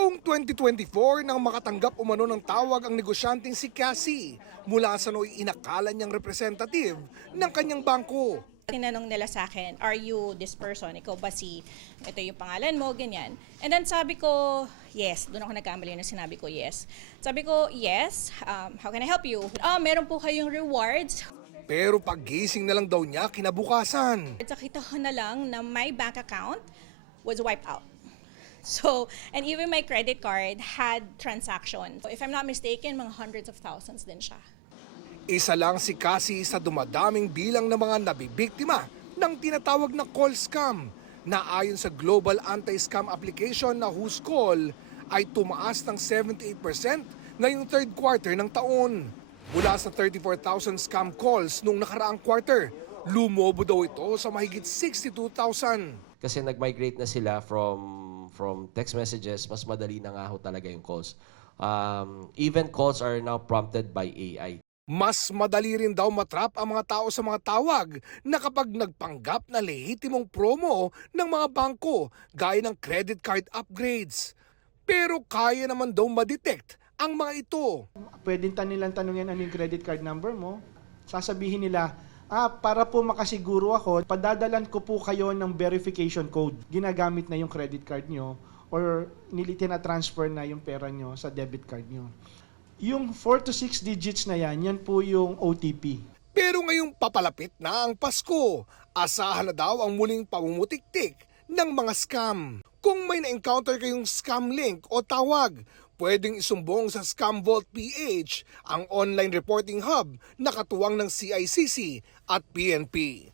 Taong 2024 nang makatanggap umano ng tawag ang negosyanteng si Cassie mula sa nooy inakala niyang representative ng kanyang bangko. Tinanong nila sa akin, are you this person? Ikaw ba ito yung pangalan mo, ganyan. And then sabi ko, yes. Doon ako nagkamali na sinabi ko yes. Sabi ko, yes, how can I help you? Meron po kayong rewards. Pero paggising na lang daw niya kinabukasan. At nakita ko na lang na my bank account was wiped out. So, and even my credit card had transactions. If I'm not mistaken, mga hundreds of thousands din siya. Isa lang si Cassie sa dumadaming bilang ng mga nabibiktima ng tinatawag na call scam na ayon sa Global Anti-Scam Application na Who's Call ay tumaas ng 78% ngayong third quarter ng taon. Mula sa 34,000 scam calls nung nakaraang quarter, lumobo daw ito sa mahigit 62,000. Kasi nag-migrate na sila from text messages, mas madali na nga ho talaga yung calls. Even calls are now prompted by AI. Mas madali rin daw matrap ang mga tao sa mga tawag na kapag nagpanggap na lehitimong promo ng mga bangko gaya ng credit card upgrades. Pero kaya naman daw ma-detect ang mga ito. Pwedeng nilang tanungin ano yung credit card number mo. Sasabihin nila, para po makasiguro ako, padadalan ko po kayo ng verification code. Ginagamit na yung credit card nyo or tina-transfer na yung pera nyo sa debit card nyo. Yung 4 to 6 digits na yan po yung OTP. Pero ngayong papalapit na ang Pasko, asahan na daw ang muling pamumutik-tik ng mga scam. Kung may na-encounter kayong scam link o tawag, pwedeng isumbong sa Scam Vault PH, ang online reporting hub na katuwang ng CICC at PNP.